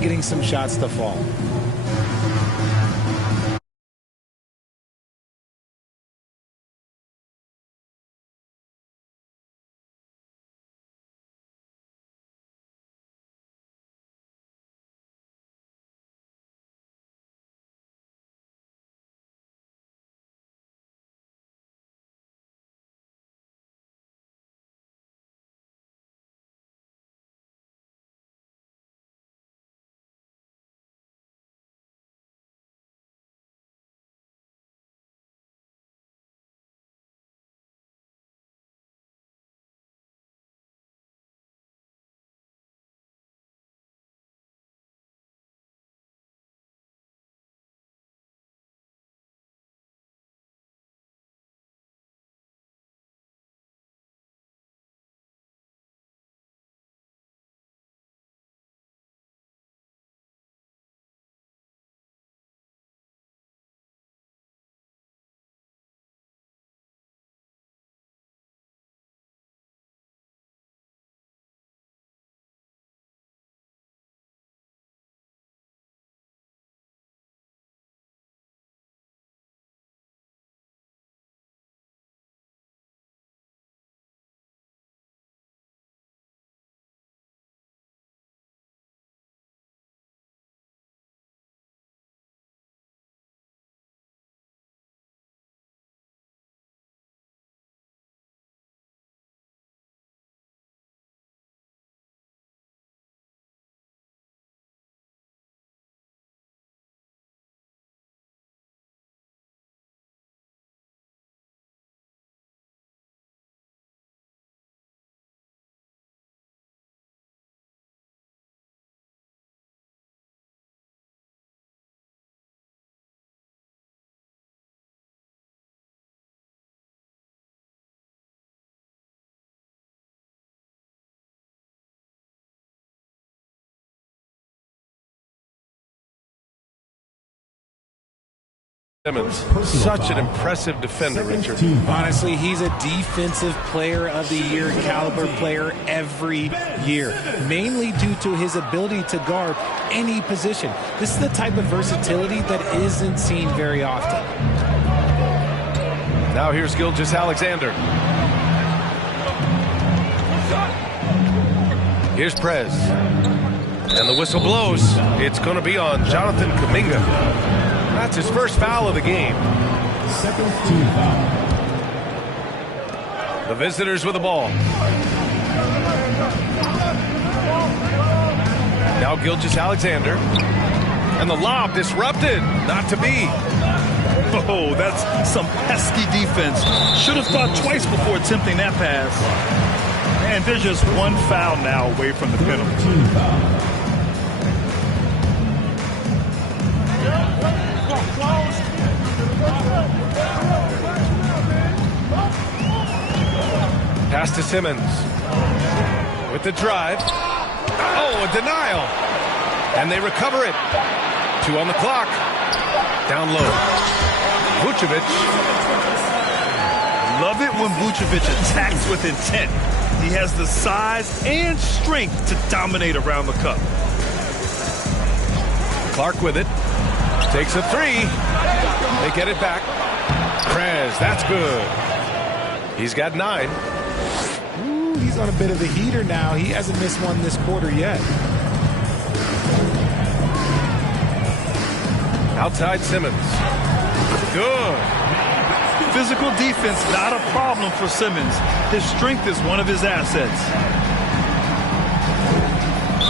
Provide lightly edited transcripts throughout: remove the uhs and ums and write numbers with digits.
start getting some shots to fall. Simmons, such an impressive defender, Richard. Honestly, he's a defensive player of the year caliber player every year, mainly due to his ability to guard any position. This is the type of versatility that isn't seen very often. Now here's Gilgeous-Alexander. Here's Prez. And the whistle blows. It's going to be on Jonathan Kuminga. That's his first foul of the game. Second team foul. The visitors with the ball. Now Gilgeous-Alexander. And the lob disrupted. Not to be. Oh, that's some pesky defense. Should have thought twice before attempting that pass. And there's just one foul now away from the penalty. Team foul. Pass to Simmons. With the drive. Oh, a denial. And they recover it. 2 on the clock. Down low. Vucevic. Love it when Vucevic attacks with intent. He has the size and strength to dominate around the cup. Clark with it. Takes a 3. They get it back. Prez, that's good. He's got 9. Ooh, he's on a bit of a heater now. He hasn't missed one this quarter yet. Outside Simmons. Good. Physical defense, not a problem for Simmons. His strength is one of his assets.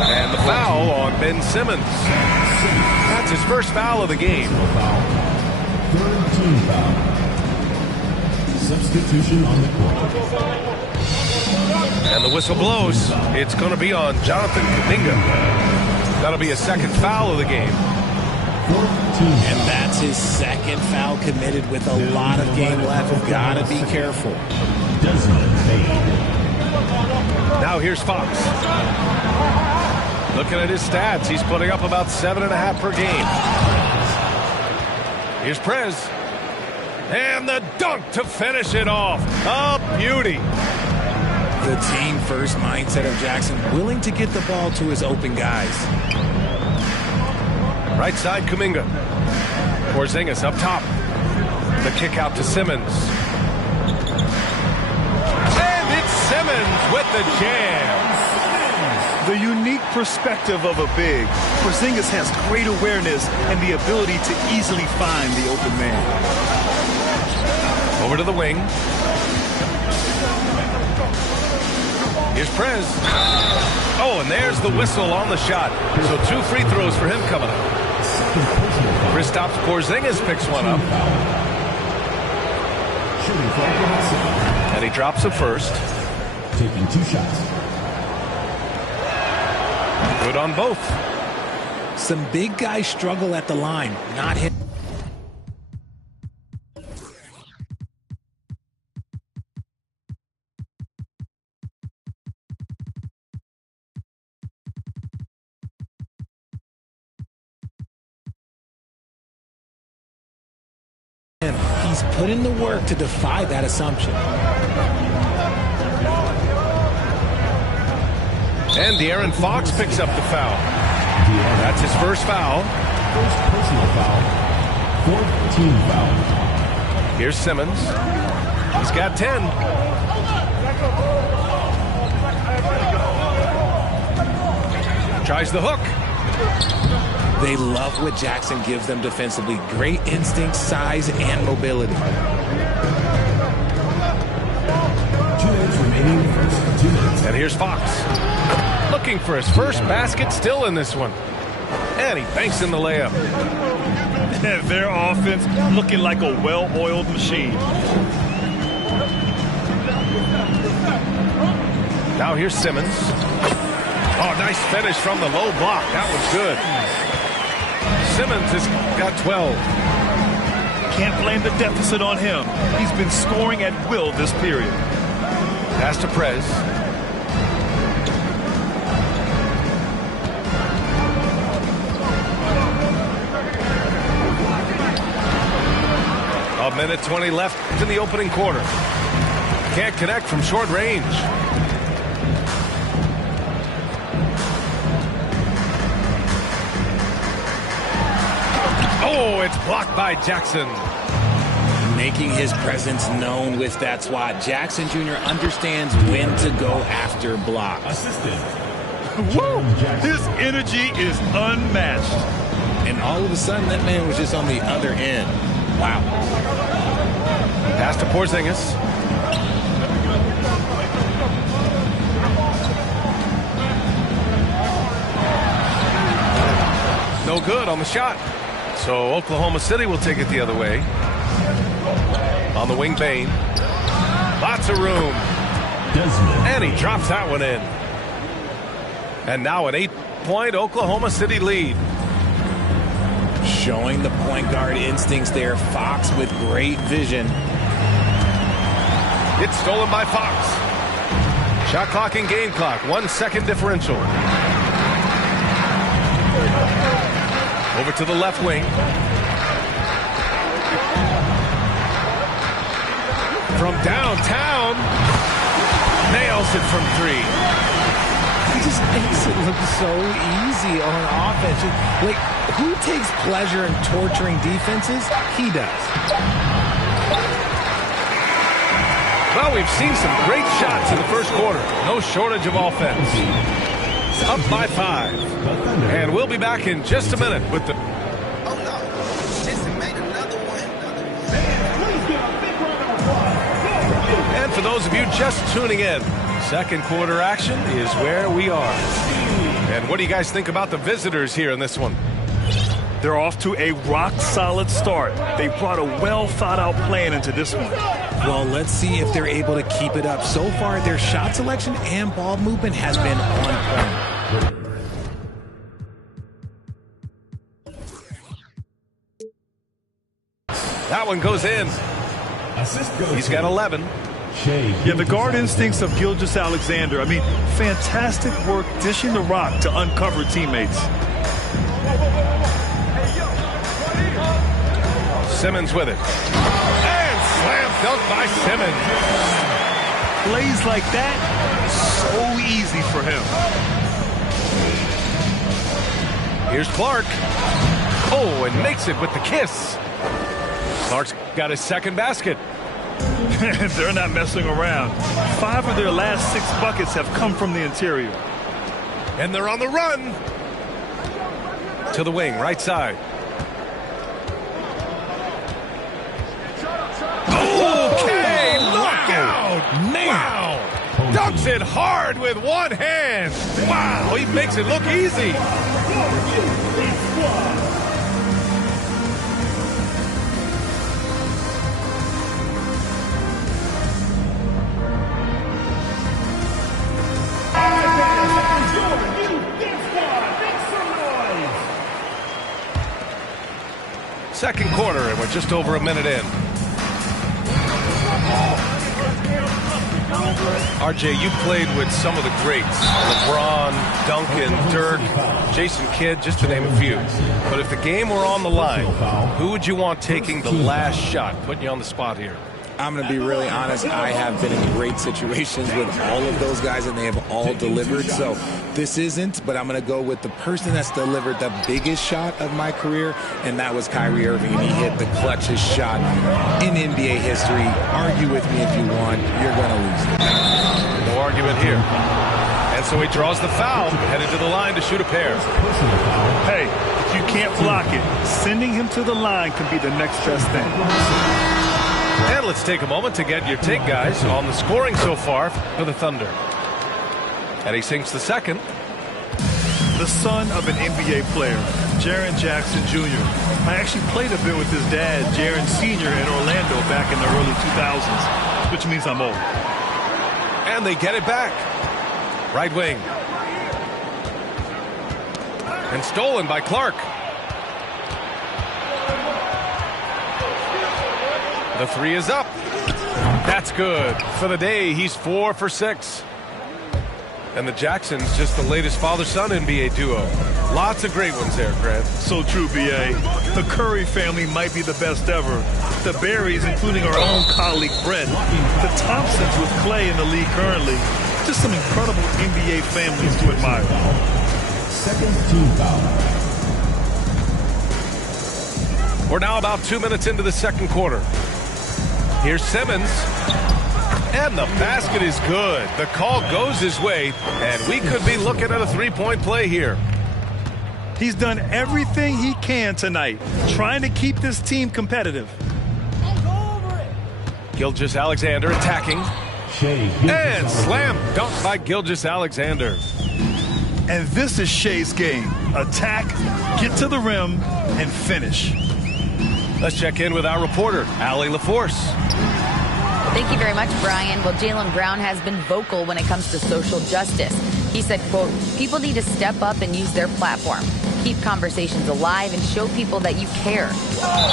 And the foul on Ben Simmons. That's his first foul of the game. Third team foul. Substitution on the court. And the whistle blows. It's going to be on Jonathan Kuminga. That'll be a second foul of the game. And that's his second foul committed with a lot of game left. Gotta be careful. Now here's Fox. Looking at his stats, he's putting up about 7.5 per game. Here's Prez. And the dunk to finish it off. A beauty. The team first mindset of Jackson, willing to get the ball to his open guys. Right side, Kuminga. Porzingis up top. The kick out to Simmons. And it's Simmons with the jam. The unique perspective of a big. Porzingis has great awareness and the ability to easily find the open man. Over to the wing. Here's Prez. Oh, and there's the whistle on the shot. So 2 free throws for him coming up. Kristaps Porzingis picks one up. And he drops it first. Taking 2 shots. Good on both. Some big guys struggle at the line, not hit. He's put in the work to defy that assumption. And De'Aaron Fox picks up the foul. That's his first foul. First personal foul. 4th team foul. Here's Simmons. He's got 10. Tries the hook. They love what Jackson gives them defensively. Great instinct, size, and mobility. 2 minutes remaining. First 2 minutes. And here's Fox. Looking for his first basket, still in this one. And he banks in the layup. Their offense looking like a well-oiled machine. Now here's Simmons. Oh, nice finish from the low block. That was good. Simmons has got 12. Can't blame the deficit on him. He's been scoring at will this period. Pass to Prez. A minute 20 left in the opening quarter. Can't connect from short range. Oh, it's blocked by Jackson. Making his presence known with that swat. Jackson Jr. understands when to go after blocks. Assistant. Woo! His energy is unmatched. And all of a sudden, that man was just on the other end. Wow. Pass to Porzingis. No good on the shot. So Oklahoma City will take it the other way. On the wing, Bane. Lots of room. And he drops that one in. And now an 8-point Oklahoma City lead. Showing the point guard instincts there. Fox with great vision. It's stolen by Fox. Shot clock and game clock. 1 second differential. Over to the left wing. From downtown. Nails it from 3. He just makes it look so easy on offense. Like, who takes pleasure in torturing defenses? He does. Well, we've seen some great shots in the first quarter. No shortage of offense. Up by 5. And we'll be back in just a minute with the... And for those of you just tuning in, second quarter action is where we are. And what do you guys think about the visitors here in this one? They're off to a rock-solid start. They brought a well-thought-out plan into this one. Well, let's see if they're able to keep it up. So far, their shot selection and ball movement has been on point. That one goes in. He's got 11. Yeah, the guard instincts of Gilgeous-Alexander. I mean, fantastic work dishing the rock to uncover teammates. Simmons with it. And slam dunk by Simmons. Plays like that, so easy for him. Here's Clark. Oh, and makes it with the kiss. Clark's got his second basket. They're not messing around. 5 of their last 6 buckets have come from the interior. And they're on the run. To the wing, right side. Okay, look out! Wow! Dunks it hard with one hand. Wow, he makes it look easy. Second quarter, and we're just over a minute in. RJ, you played with some of the greats. LeBron, Duncan, Dirk, Jason Kidd, just to name a few. But if the game were on the line, who would you want taking the last shot? Putting you on the spot here. I'm going to be really honest. I have been in great situations with all of those guys, and they have all delivered. So this isn't, but I'm going to go with the person that's delivered the biggest shot of my career, and that was Kyrie Irving, and he hit the clutchest shot in NBA history. Argue with me if you want. You're going to lose it. No argument here. And so he draws the foul, headed to the line to shoot a pair. Hey, if you can't block it, sending him to the line can be the next best thing. And let's take a moment to get your take, guys, on the scoring so far for the Thunder. And he sinks the second. The son of an NBA player, Jaren Jackson Jr. I actually played a bit with his dad, Jaren Sr. in Orlando back in the early 2000s, which means I'm old. And they get it back. Right wing. And stolen by Clark. The three is up. That's good. For the day, he's 4 for 6. And the Jacksons, just the latest father-son NBA duo. Lots of great ones there, Grant. So true, B.A. The Curry family might be the best ever. The Berrys, including our own colleague Brett. The Thompsons with Clay in the league currently. Just some incredible NBA families to admire. Second team foul. We're now about 2 minutes into the second quarter. Here's Simmons. And the basket is good. The call goes his way, and we could be looking at a three-point play here. He's done everything he can tonight, trying to keep this team competitive. Gilgeous-Alexander attacking. And slam dunk by Gilgeous-Alexander. And this is Shea's game. Attack, get to the rim, and finish. Let's check in with our reporter, Allie LaForce. Thank you very much, Brian. Well, Jaylen Brown has been vocal when it comes to social justice. He said, quote, people need to step up and use their platform. Keep conversations alive and show people that you care.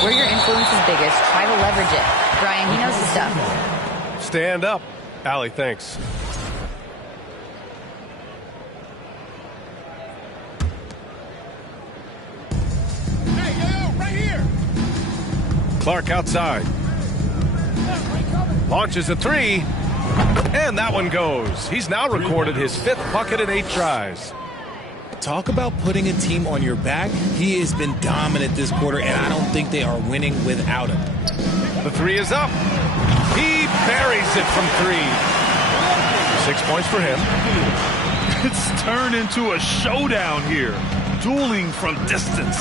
Where your influence is biggest, try to leverage it. Brian, he knows his stuff. Stand up. Allie, thanks. Clark outside. Launches a three. And that one goes. He's now recorded his 5th bucket in 8 tries. Talk about putting a team on your back. He has been dominant this quarter, and I don't think they are winning without him. The three is up. He buries it from 3. 6 points for him. It's turned into a showdown here. Dueling from distance.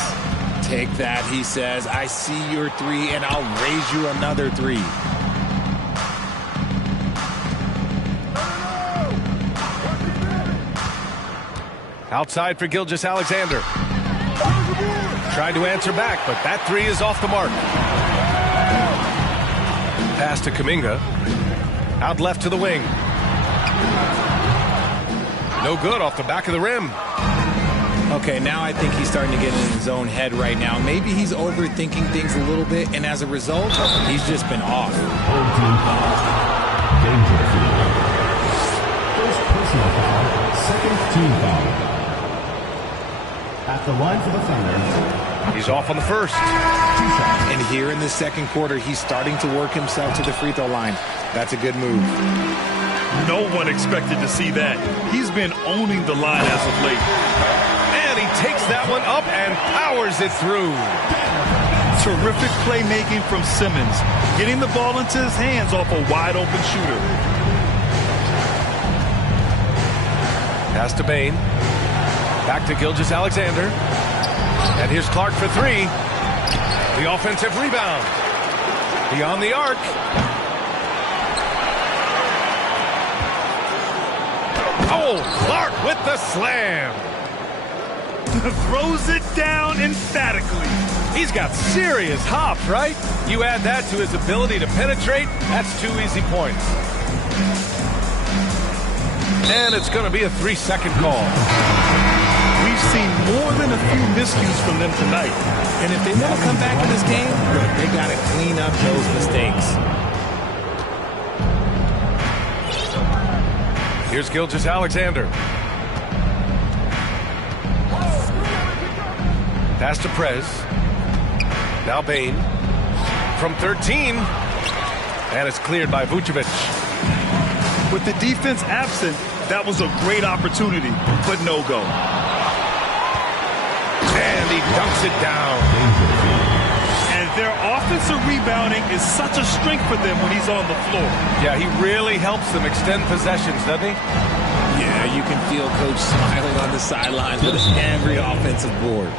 Take that, he says. I see your 3, and I'll raise you another 3. Outside for Gilgeous-Alexander. Tried to answer back, but that 3 is off the mark. Pass to Kuminga. Out left to the wing. No good off the back of the rim. Okay, now I think he's starting to get in his own head right now. Maybe he's overthinking things a little bit, and as a result, he's just been off. First personal foul, second team foul. At the line for the Thunder. He's off on the first. And here in the second quarter, he's starting to work himself to the free throw line. That's a good move. No one expected to see that. He's been owning the line as of late. And And he takes that one up and powers it through. Terrific playmaking from Simmons, getting the ball into his hands off a wide-open shooter. Pass to Bain. Back to Gilgeous-Alexander. And here's Clark for three. The offensive rebound. Beyond the arc. Oh, Clark with the slam. Throws it down emphatically. He's got serious hop, right? You add that to his ability to penetrate, that's 2 easy points. And it's going to be a 3-second call. We've seen more than a few miscues from them tonight. And if they want to come back in this game, they got to clean up those mistakes. Here's Gilgeous-Alexander. Pass to Prez. Now Bain. From 13. And it's cleared by Vucevic. With the defense absent, that was a great opportunity, but no go. And he dunks it down. And their offensive rebounding is such a strength for them when he's on the floor. Yeah, he really helps them extend possessions, doesn't he? Yeah, you can feel Coach smiling on the sidelines with every offensive board.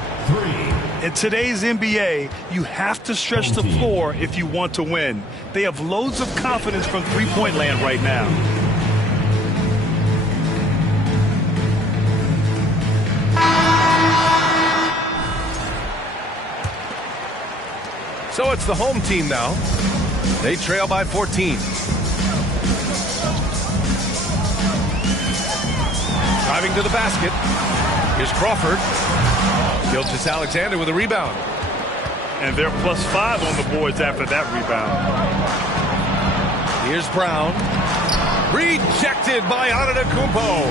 In today's NBA, you have to stretch the floor if you want to win. They have loads of confidence from three-point land right now. So it's the home team now. They trail by 14. Driving to the basket. Here's Crawford. Gilgeous-Alexander with a rebound. And they're +5 on the boards after that rebound. Here's Brown. Rejected by Antetokounmpo.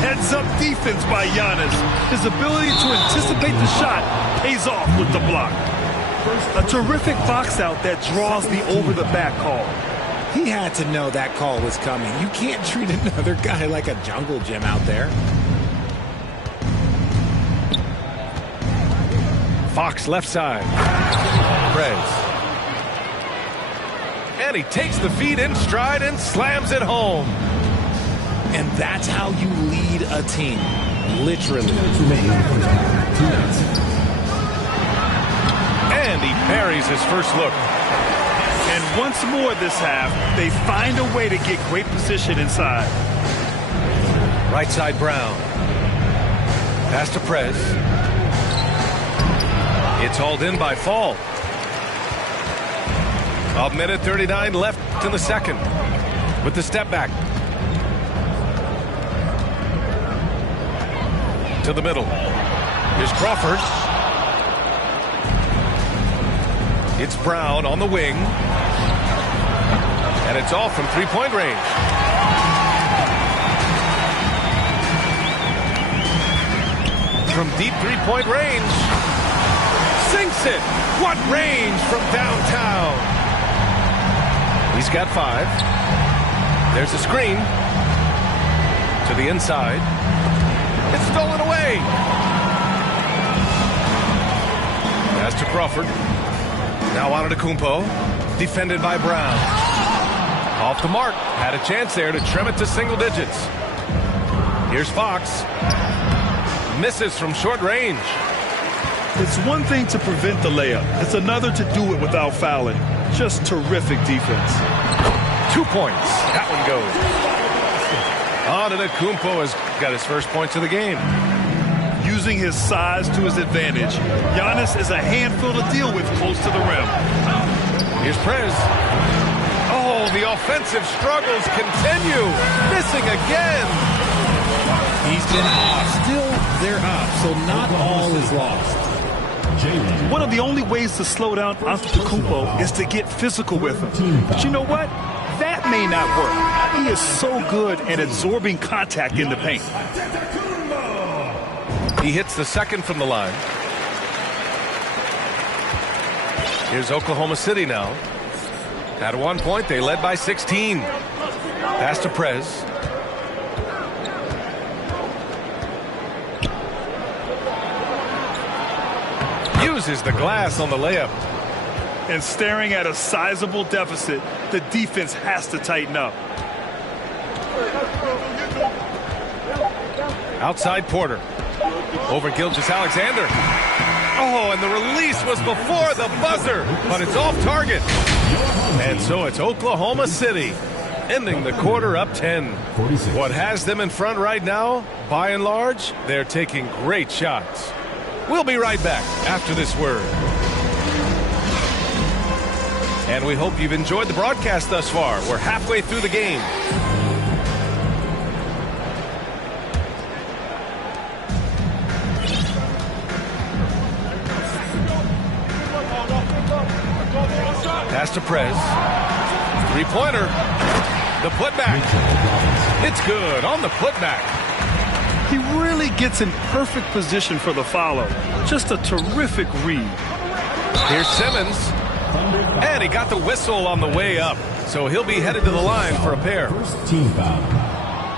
Heads-up defense by Giannis. His ability to anticipate the shot pays off with the block. A terrific box out that draws the over-the-back call. He had to know that call was coming. You can't treat another guy like a jungle gym out there. Fox left side. Prez. And he takes the feed in stride and slams it home. And that's how you lead a team. Literally. And he buries his first look. And once more this half, they find a way to get great position inside. Right side Brown. Pass to Prez. It's hauled in by Fall. 1:39 left in the second. With the step back. To the middle. Here's Crawford. It's Brown on the wing. And it's all from three-point range. From deep three-point range. Sinks it. What range from downtown. He's got 5. There's a screen. To the inside. It's stolen away. Pass to Crawford. Now Antetokounmpo. Defended by Brown. Off the mark. Had a chance there to trim it to single digits. Here's Fox. Misses from short range. It's one thing to prevent the layup. It's another to do it without fouling. Just terrific defense. 2 points. That one goes. Antetokounmpo has got his first points of the game. Using his size to his advantage, Giannis is a handful to deal with close to the rim. Here's Prez. Oh, the offensive struggles continue. Missing again. He's been off. Still, they're up, so not all is lost. One of the only ways to slow down Antetokounmpo is to get physical with him. But you know what? That may not work. He is so good at absorbing contact in the paint. He hits the second from the line. Here's Oklahoma City now. At one point, they led by 16. Pass to Prez. uses the glass on the layup. And staring at a sizable deficit, the defense has to tighten up. Outside Porter. Over Gilgeous-Alexander. Oh, and the release was before the buzzer, but it's off target. And so it's Oklahoma City, ending the quarter up 10. 46. What has them in front right now, by and large, they're taking great shots. We'll be right back after this word. And we hope you've enjoyed the broadcast thus far. We're halfway through the game. Pass to Prez. Three-pointer. The putback. It's good on the putback. He really gets in perfect position for the follow. Just a terrific read. Here's Simmons. And he got the whistle on the way up. So he'll be headed to the line for a pair. First team foul.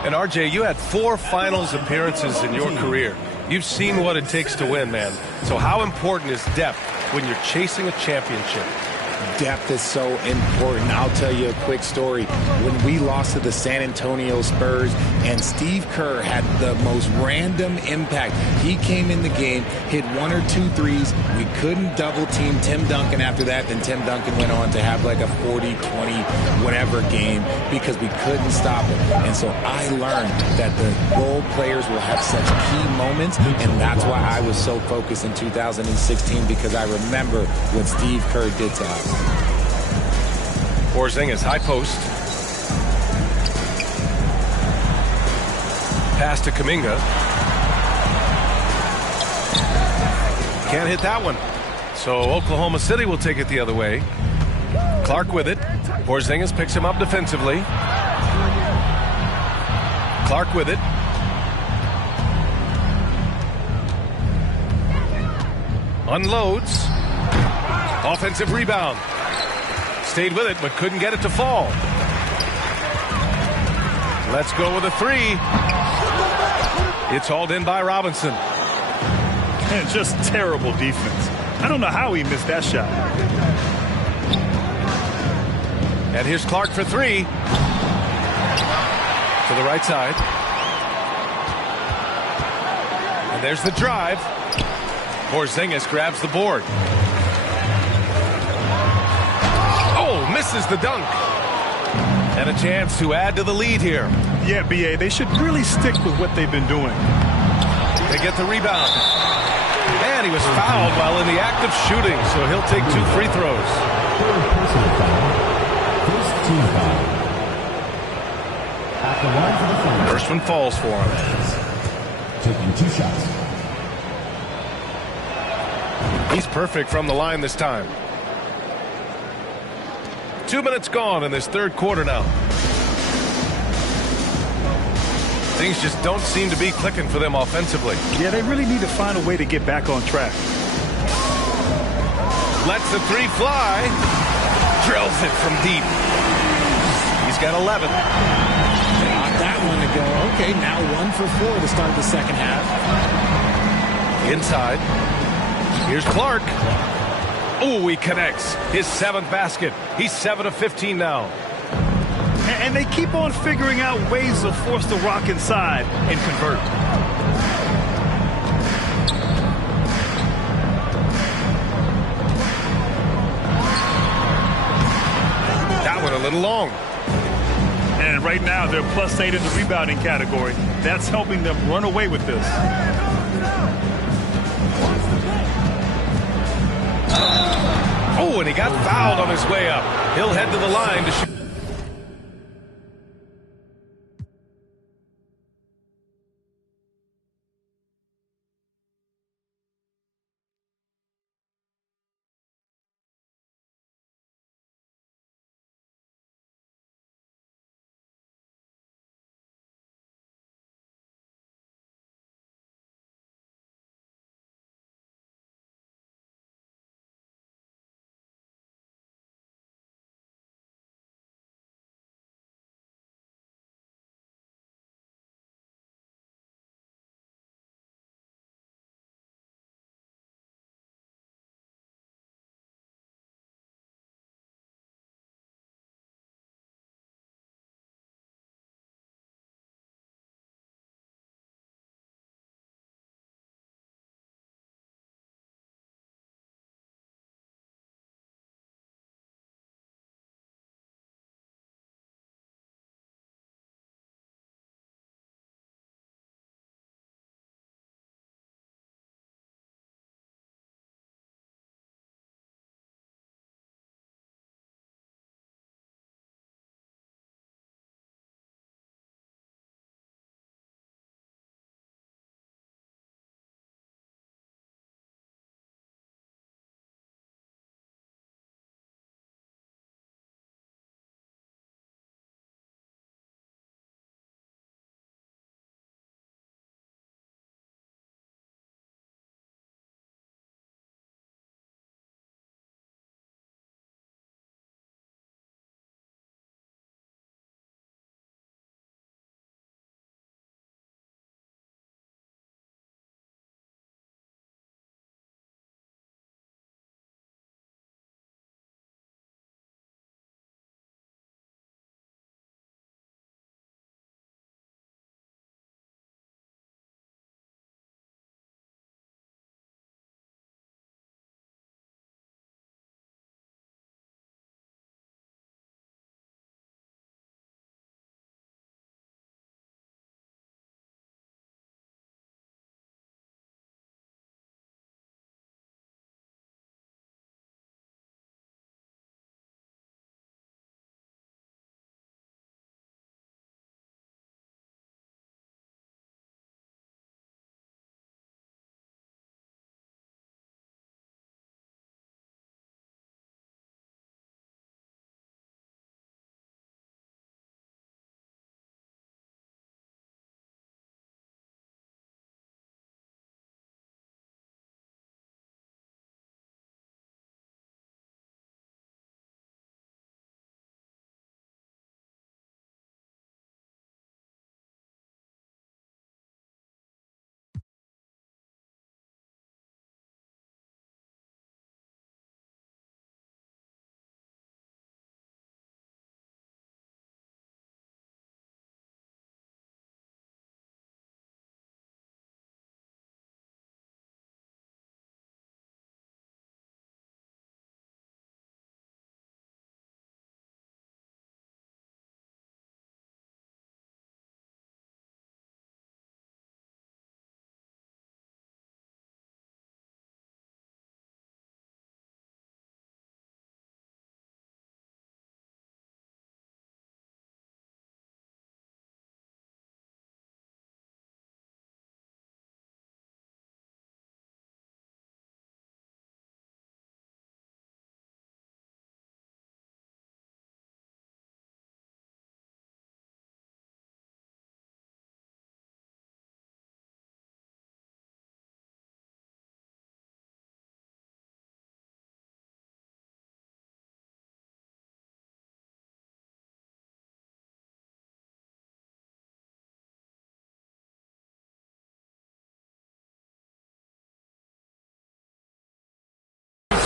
And RJ, you had 4 finals appearances in your career. You've seen what it takes to win, man. So how important is depth when you're chasing a championship? Depth is so important. I'll tell you a quick story. When we lost to the San Antonio Spurs and Steve Kerr had the most random impact. He came in the game, hit 1 or 2 threes. We couldn't double team Tim Duncan after that. Then Tim Duncan went on to have like a 40, 20, whatever game because we couldn't stop him. And so I learned that the role players will have such key moments, and that's why I was so focused in 2016 because I remember what Steve Kerr did to us. Porzingis, high post. Pass to Kuminga. Can't hit that one. So Oklahoma City will take it the other way. Clark with it. Porzingis picks him up defensively. Clark with it. Unloads. Offensive rebound. Stayed with it, but couldn't get it to fall. Let's go with a 3. It's hauled in by Robinson. And just terrible defense. I don't know how he missed that shot. And here's Clark for 3. To the right side. And there's the drive. Porzingis grabs the board. Misses the dunk. And a chance to add to the lead here. Yeah, B.A., they should really stick with what they've been doing. They get the rebound. And he was fouled while in the act of shooting, so he'll take 2 free throws. Third personal foul. First team foul. At the line for the foul. First one falls for him. Taking 2 shots. He's perfect from the line this time. 2 minutes gone in this third quarter now. Things just don't seem to be clicking for them offensively. Yeah, they really need to find a way to get back on track. Lets the 3 fly. Drills it from deep. He's got 11. Got that one to go. Okay, now 1 for 4 to start the second half. Inside. Here's Clark. Oh, he connects. His 7th basket. He's 7 of 15 now. And they keep on figuring out ways to force the rock inside and convert. That one a little long. And right now, they're +8 in the rebounding category. That's helping them run away with this. Oh, and he got fouled on his way up. He'll head to the line to shoot.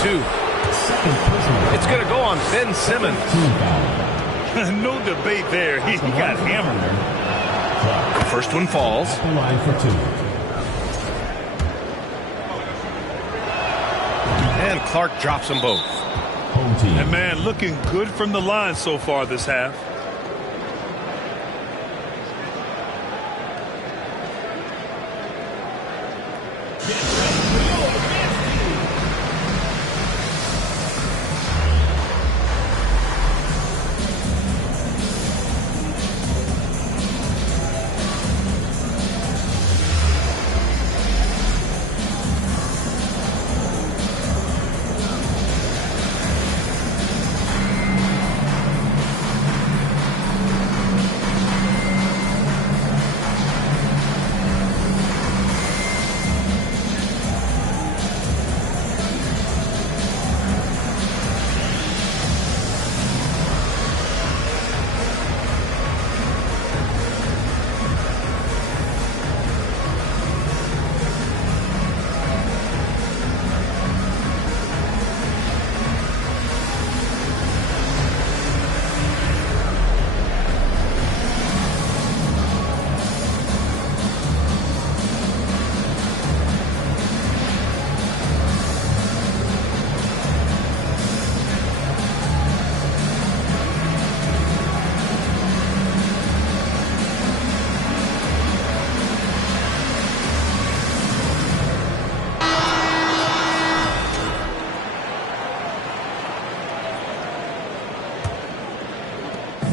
two. It's going to go on Ben Simmons. No debate there. He got hammered. The first one falls. At the line for two. And Clark drops them both. Home team. And man, looking good from the line so far this half.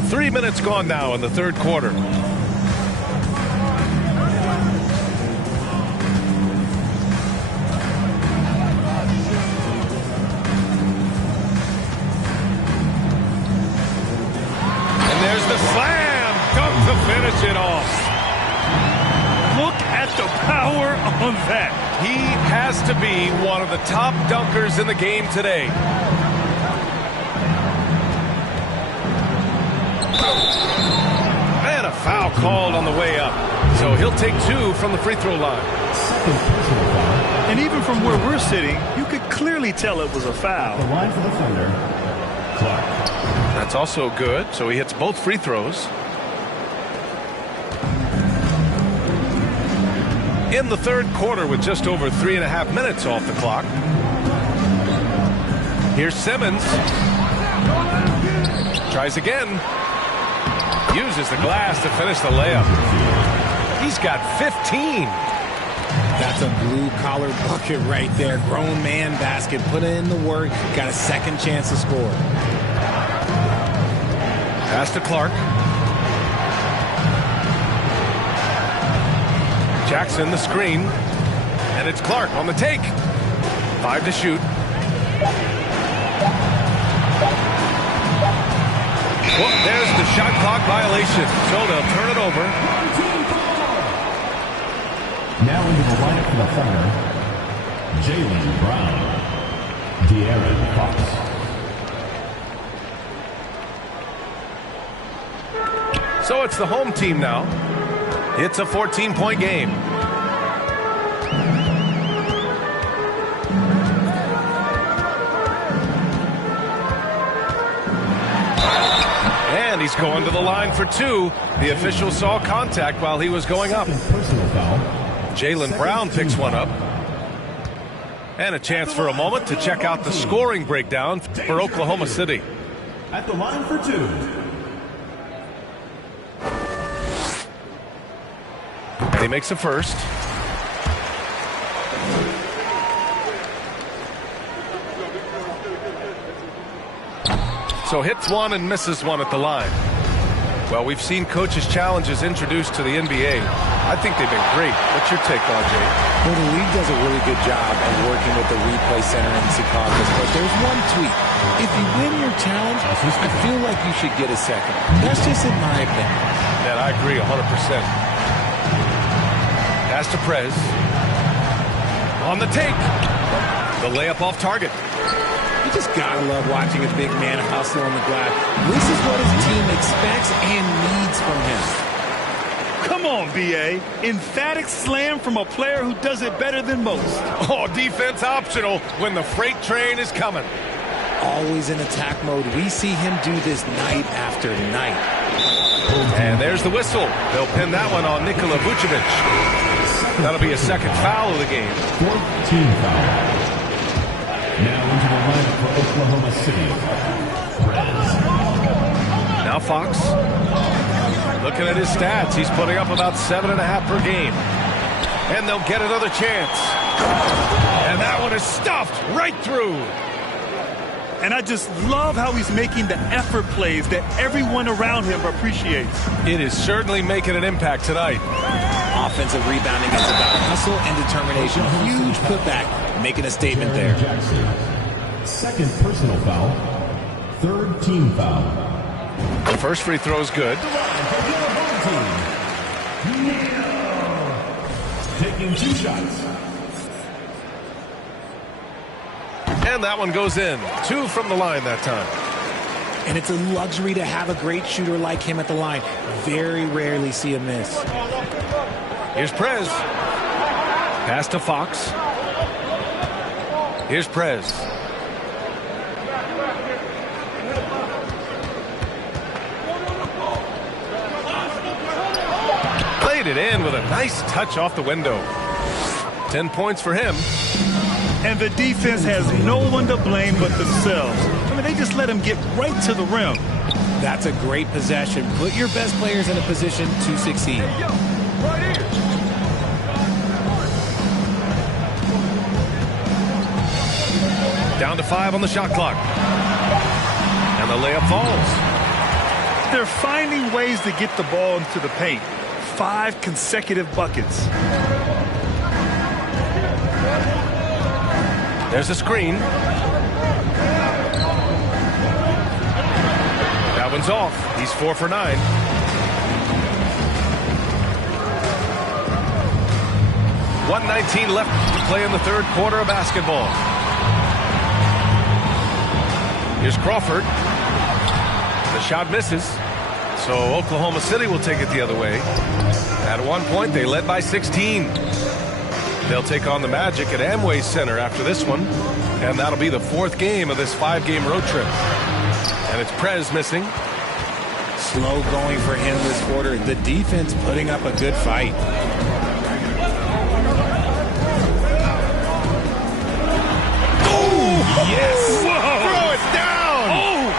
Three minutes gone now in the third quarter. And there's the slam dunk to finish it off. Look at the power on that. He has to be one of the top dunkers in the game today. And a foul called on the way up. So he'll take two from the free throw line. And even from where we're sitting, you could clearly tell it was a foul. The line for the Thunder, Clark. That's also good. So he hits both free throws. In the third quarter with just over 3.5 minutes off the clock. Here's Simmons. Tries again. Uses the glass to finish the layup. He's got 15. That's a blue-collar bucket right there. Grown man basket. Put in the work. Got a second chance to score. Pass to Clark. Jackson the screen. And it's Clark on the take. 5 to shoot. Well, there's the shot clock violation. So they'll turn it over. Now into the lineup for the Thunder, Jaylen Brown, De'Aaron Fox. So it's the home team now. It's a 14-point game. And he's going to the line for two. The official saw contact while he was going up. Personal foul. Jaylen Brown picks one up. And a chance for a moment to check out the scoring breakdown for Oklahoma City. At the line for two. He makes a first. So hits one and misses one at the line. Well, we've seen coaches' challenges introduced to the NBA. I think they've been great. What's your take, RJ? Well, the league does a really good job of working with the replay center in Secaucus, but there's one tweak. If you win your challenge, I feel like you should get a second. That's just in my opinion. And I agree 100%. Pass to Prez. On the take. The layup off target. You just gotta love watching a big man hustle on the glass. This is what his team expects and needs from him. Come on, B.A. Emphatic slam from a player who does it better than most. Oh, defense optional when the freight train is coming. Always in attack mode. We see him do this night after night. And there's the whistle. They'll pin that one on Nikola Vucevic. That'll be a second foul of the game. 4th team foul. Now into the lineup for Oklahoma City. Now Fox. Looking at his stats, he's putting up about 7.5 per game. And they'll get another chance. And that one is stuffed right through. And I just love how he's making the effort plays that everyone around him appreciates. It is certainly making an impact tonight. Offensive rebounding is about hustle and determination. Huge putback, making a statement there. Jackson. 2nd personal foul. 3rd team foul. The first free throw is good. Taking 2 shots. And that one goes in. 2 from the line that time. And it's a luxury to have a great shooter like him at the line. Very rarely see a miss. Here's Prez. Pass to Fox. Here's Prez. Played it in with a nice touch off the window. 10 points for him. And the defense has no one to blame but themselves. I mean, they just let him get right to the rim. That's a great possession. Put your best players in a position to succeed. Down to 5 on the shot clock. And the layup falls. They're finding ways to get the ball into the paint. 5 consecutive buckets. There's a screen. That one's off. He's 4 for 9. .119 left to play in the 3rd quarter of basketball. Here's Crawford. The shot misses. So Oklahoma City will take it the other way. At one point, they led by 16. They'll take on the Magic at Amway Center after this one. And that'll be the 4th game of this 5-game road trip. And it's Prez missing. Slow going for him this quarter. The defense putting up a good fight. Oh, yes! Whoa. Throw it down! Oh!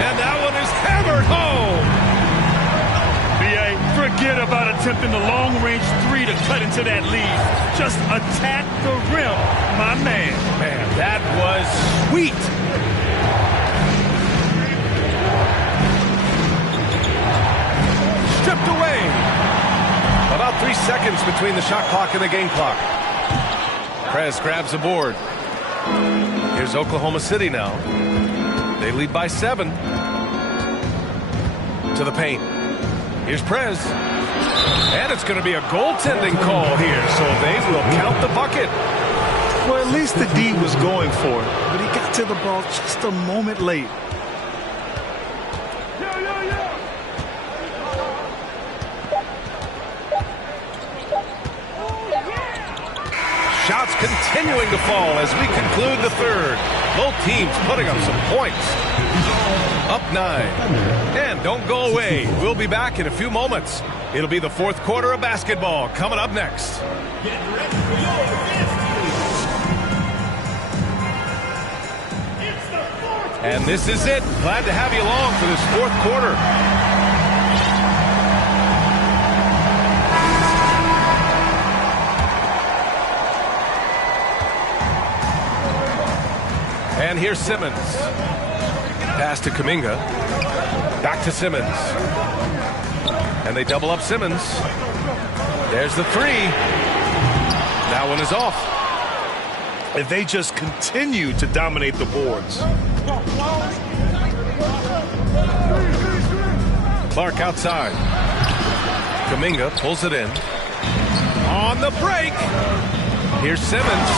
And that one is hammered home! B.A., forget about attempting the long-range 3 to cut into that lead. Just attack the rim, my man. Man, that was sweet. Stripped away. About 3 seconds between the shot clock and the game clock. Prez grabs the board. Here's Oklahoma City now. They lead by 7. To the paint. Here's Prez. And it's going to be a goaltending call here, so they will count the bucket. Well, at least the D was going for it, but he got to the ball just a moment late. Shots continuing to fall as we conclude the 3rd. Both teams putting up some points. Up 9. And don't go away. We'll be back in a few moments. It'll be the 4th quarter of basketball coming up next. And this is it. Glad to have you along for this 4th quarter. And here's Simmons. Pass to Kuminga. Back to Simmons. And they double up Simmons. There's the 3. That one is off. And they just continue to dominate the boards. Clark outside. Kuminga pulls it in. On the break. Here's Simmons.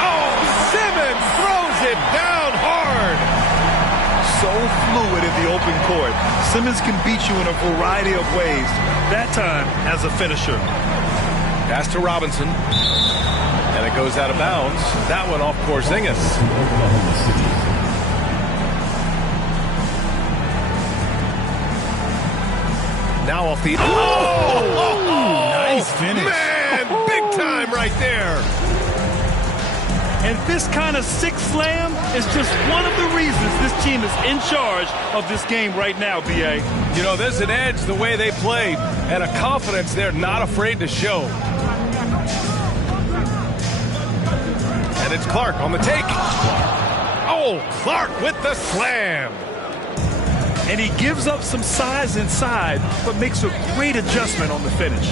Oh, Simmons throws it down hard. so fluid in the open court. Simmons can beat you in a variety of ways, that time as a finisher. Pass to Robinson. And it goes out of bounds. That one off Porzingis. Now off the... Nice finish. Man, big time right there. And this kind of six slam is just one of the reasons this team is in charge of this game right now, B.A. You know, there's an edge the way they played and a confidence they're not afraid to show. And it's Clark on the take. Oh, Clark with the slam. And he gives up some size inside, but makes a great adjustment on the finish.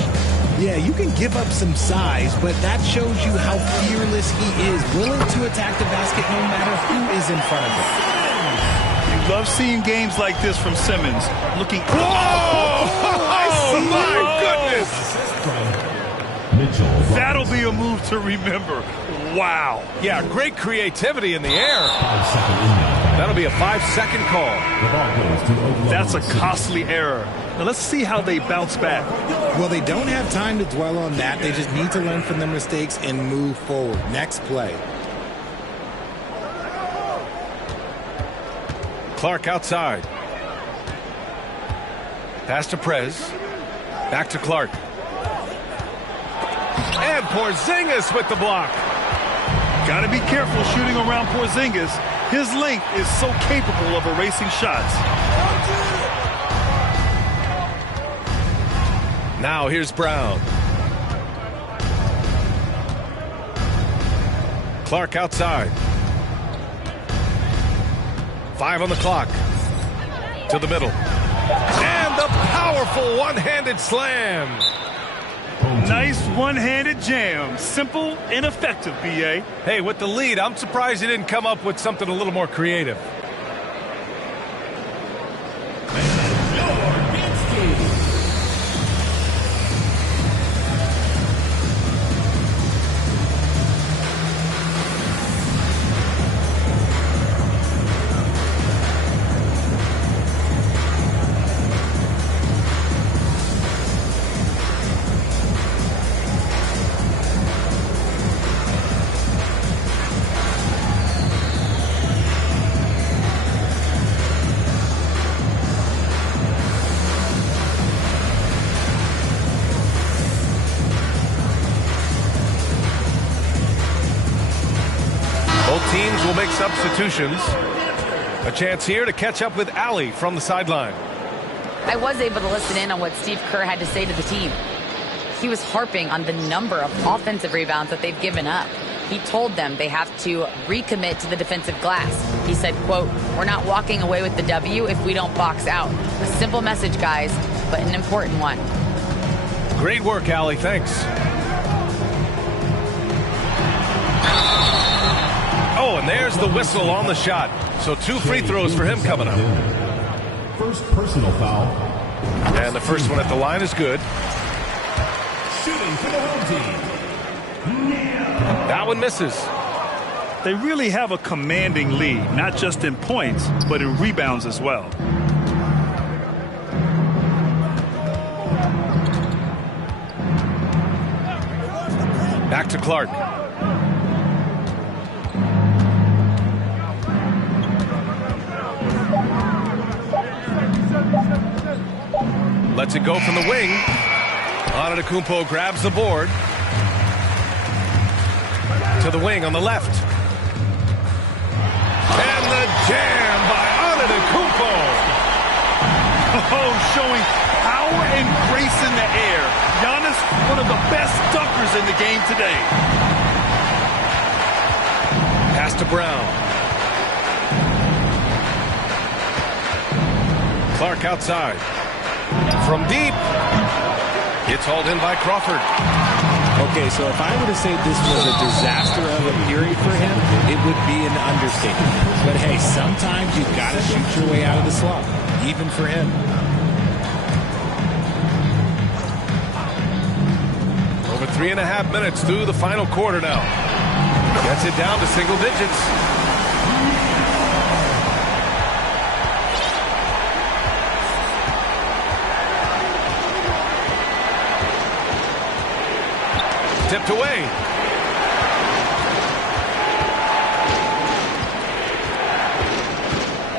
Yeah, you can give up some size, but that shows you how fearless he is, willing to attack the basket no matter who is in front of him. You love seeing games like this from Simmons. Looking... Whoa! Oh, my goodness! That'll be a move to remember. Wow. Yeah, great creativity in the air. That'll be a 5-second call. That's a costly error. Now let's see how they bounce back. Well, they don't have time to dwell on that. They just need to learn from their mistakes and move forward. Next play. Clark outside. Pass to Prez. Back to Clark. And Porzingis with the block. Got to be careful shooting around Porzingis. His length is so capable of erasing shots. Now here's Brown. Clark outside. 5 on the clock. To the middle. And the powerful one-handed slam. Nice one-handed jam. Simple and effective, B.A. Hey, with the lead, I'm surprised he didn't come up with something a little more creative. Teams will make substitutions. A chance here to catch up with Allie from the sideline. I was able to listen in on what Steve Kerr had to say to the team. He was harping on the number of offensive rebounds that they've given up. He told them they have to recommit to the defensive glass. He said, quote, "We're not walking away with the W if we don't box out." A simple message, guys, but an important one. Great work, Allie. Thanks. Oh, and there's the whistle on the shot. So 2 free throws for him coming up. First personal foul. And the first one at the line is good. Shooting for the home team. That one misses. They really have a commanding lead, not just in points, but in rebounds as well. Back to Clark. Lets it go from the wing. Antetokounmpo grabs the board. To the wing on the left. And the jam by Antetokounmpo. Oh, showing power and grace in the air. Giannis, one of the best dunkers in the game today. Pass to Brown. Clark outside. From deep. It's hauled in by Crawford. Okay, so if I were to say this was a disaster of a period for him, it would be an understatement. But hey, sometimes you've got to shoot your way out of the slump, even for him. Over 3.5 minutes through the final quarter now. Gets it down to single digits. Tipped away.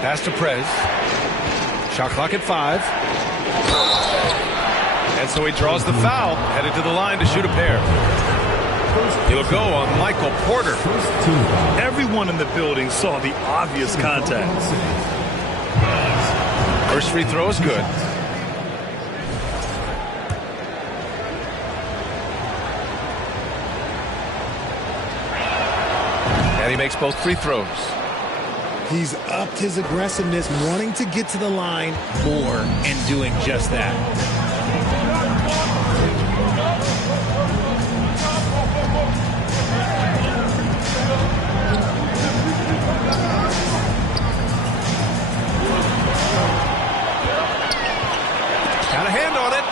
Pass to Prez. Shot clock at 5. And so he draws the foul, headed to the line to shoot a pair. He'll go on Michael Porter. Everyone in the building saw the obvious contact. First free throw is good. And he makes both free throws. He's upped his aggressiveness, wanting to get to the line more and doing just that. Got a hand on it.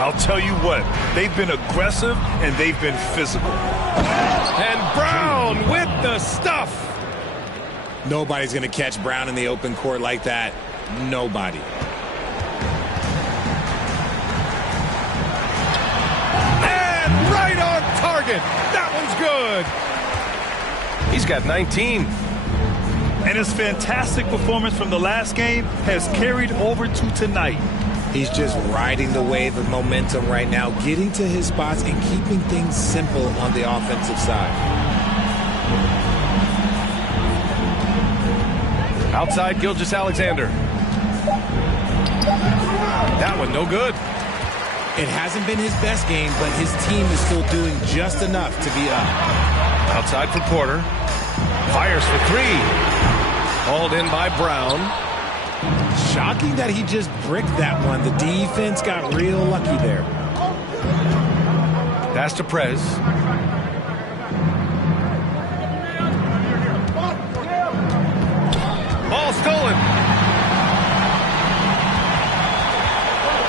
I'll tell you what, they've been aggressive and they've been physical. And Brown with the stuff. Nobody's going to catch Brown in the open court like that. Nobody. And right on target. That one's good. He's got 19. And his fantastic performance from the last game has carried over to tonight. He's just riding the wave of momentum right now, getting to his spots and keeping things simple on the offensive side. Outside Gilgeous-Alexander. That one no good. It hasn't been his best game, but his team is still doing just enough to be up. Outside for Porter. Fires for 3. Hauled in by Brown. Shocking that he just bricked that one. The defense got real lucky there. Pass to Prez. Ball stolen.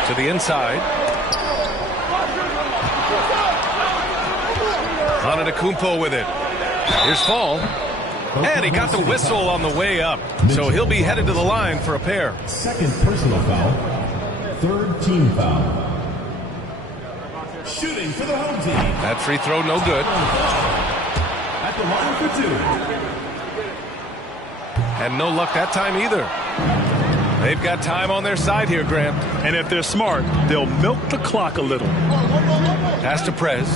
To the inside. Antetokounmpo with it. Here's Fall. And he got the whistle on the way up. So he'll be headed to the line for a pair. Second personal foul. Third team foul. Shooting for the home team. That free throw no good. At the line for 2. And no luck that time either. They've got time on their side here, Grant. And if they're smart, they'll milk the clock a little. Pass to Prez.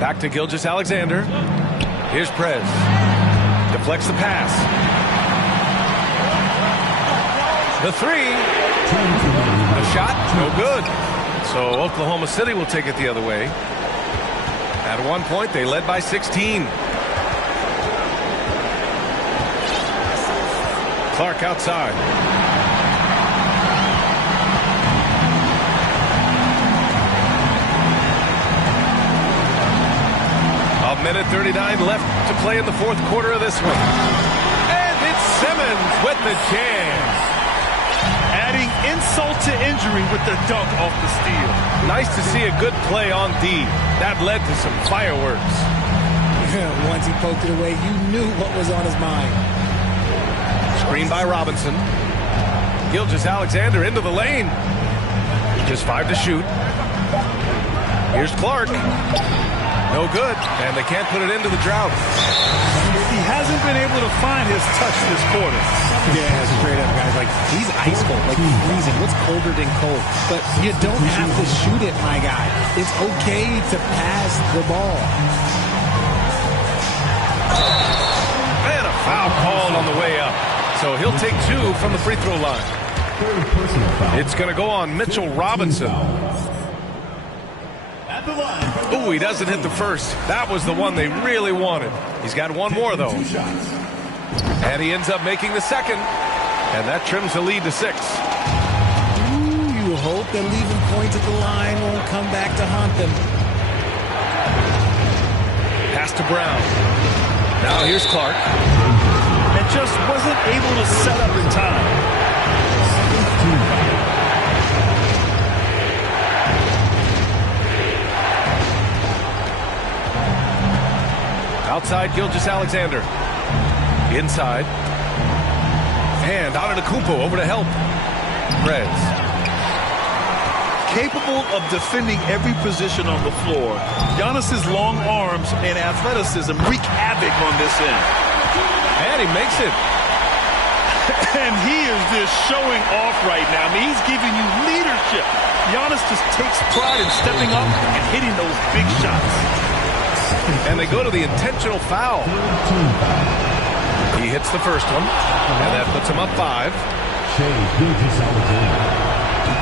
Back to Gilgeous-Alexander. Here's Prez. Deflects the pass. The 3. The shot, no good. So Oklahoma City will take it the other way. At one point, they led by 16. Clark outside. A minute 39 left to play in the fourth quarter of this one. And it's Simmons with the jam. Adding insult to injury with the dunk off the steal. Nice to see a good play on D. That led to some fireworks. Once he poked it away, you knew what was on his mind. Screen by Robinson. Gilgeous-Alexander into the lane. Just 5 to shoot. Here's Clark. No good, and they can't put it into the drought. He hasn't been able to find his touch this quarter. Yeah, straight up, guys. Like, he's ice cold, like freezing. What's colder than cold? But you don't have to shoot it, my guy. It's okay to pass the ball. And a foul called on the way up. So he'll take 2 from the free throw line. It's going to go on Mitchell Robinson. Ooh, he doesn't hit the first. That was the one they really wanted. He's got one more, though. And he ends up making the second. And that trims the lead to 6. Ooh, you hope that leaving points at the line won't come back to haunt them. Pass to Brown. Now here's Clark. And just wasn't able to set up in time. Outside Gilgeous-Alexander. Inside. And Antetokounmpo over to help. Prez. Capable of defending every position on the floor, Giannis's long arms and athleticism wreak havoc on this end. And he makes it. And he is just showing off right now. I mean, he's giving you leadership. Giannis just takes pride in stepping up and hitting those big shots. And they go to the intentional foul. He hits the first one, and that puts him up 5.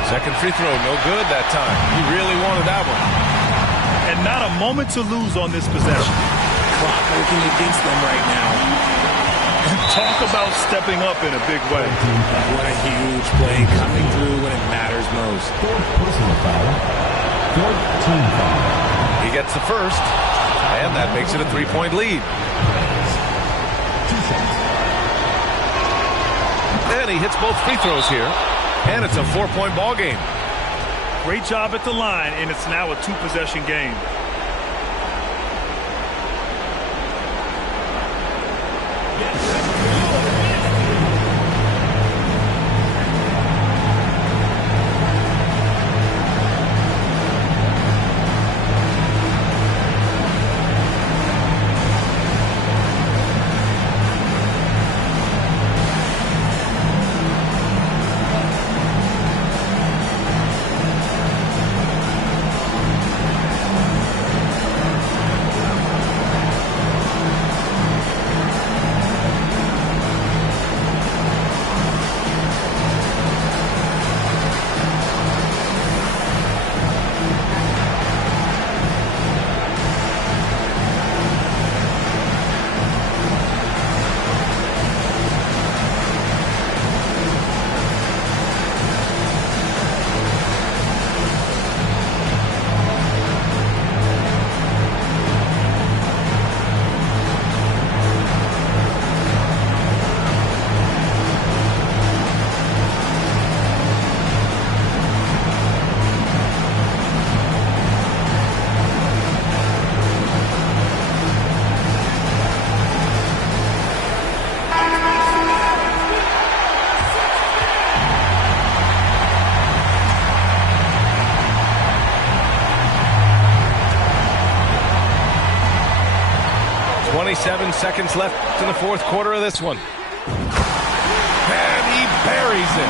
Second free throw, no good that time. He really wanted that one. And not a moment to lose on this possession. Clock working against them right now. Talk about stepping up in a big way. What a huge play coming through when it matters most. He gets the first, and that makes it a 3-point lead. And he hits both free throws here, and it's a 4-point ball game. Great job at the line, and it's now a 2-possession game. Seconds left in the fourth quarter of this one. And he buries it.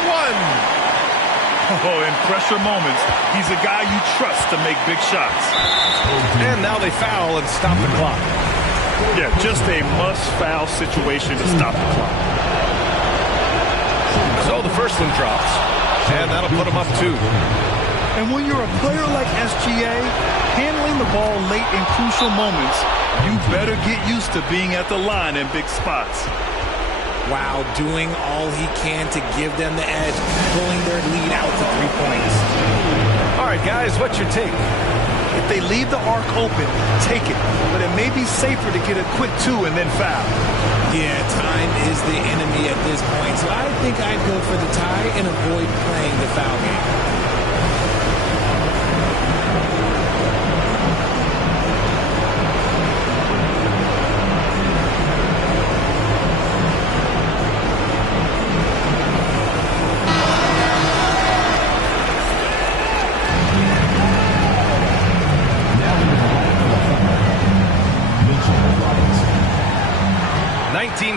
1. Oh, in pressure moments, he's a guy you trust to make big shots. And now they foul and stop the clock. Yeah, just a must-foul situation to stop the clock. So the first one drops, and that'll put him up 2. And when you're a player like SGA, handling the ball late in crucial moments, you better get used to being at the line in big spots. Wow, doing all he can to give them the edge, pulling their lead out to 3 points. All right, guys, what's your take? If they leave the arc open, take it. But it may be safer to get a quick 2 and then foul. Yeah, time is the enemy at this point, so I think I'd go for the tie and avoid playing the foul game.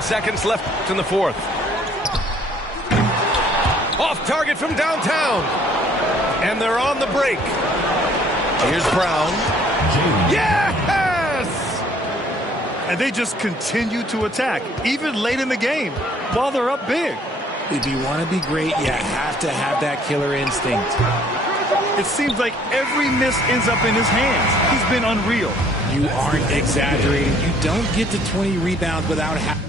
Seconds left in the fourth. Off target from downtown. And they're on the break. Here's Brown. Yes! And they just continue to attack, even late in the game, while they're up big. If you want to be great, you have to have that killer instinct. It seems like every miss ends up in his hands. He's been unreal. You aren't exaggerating. You don't get to 20 rebounds without having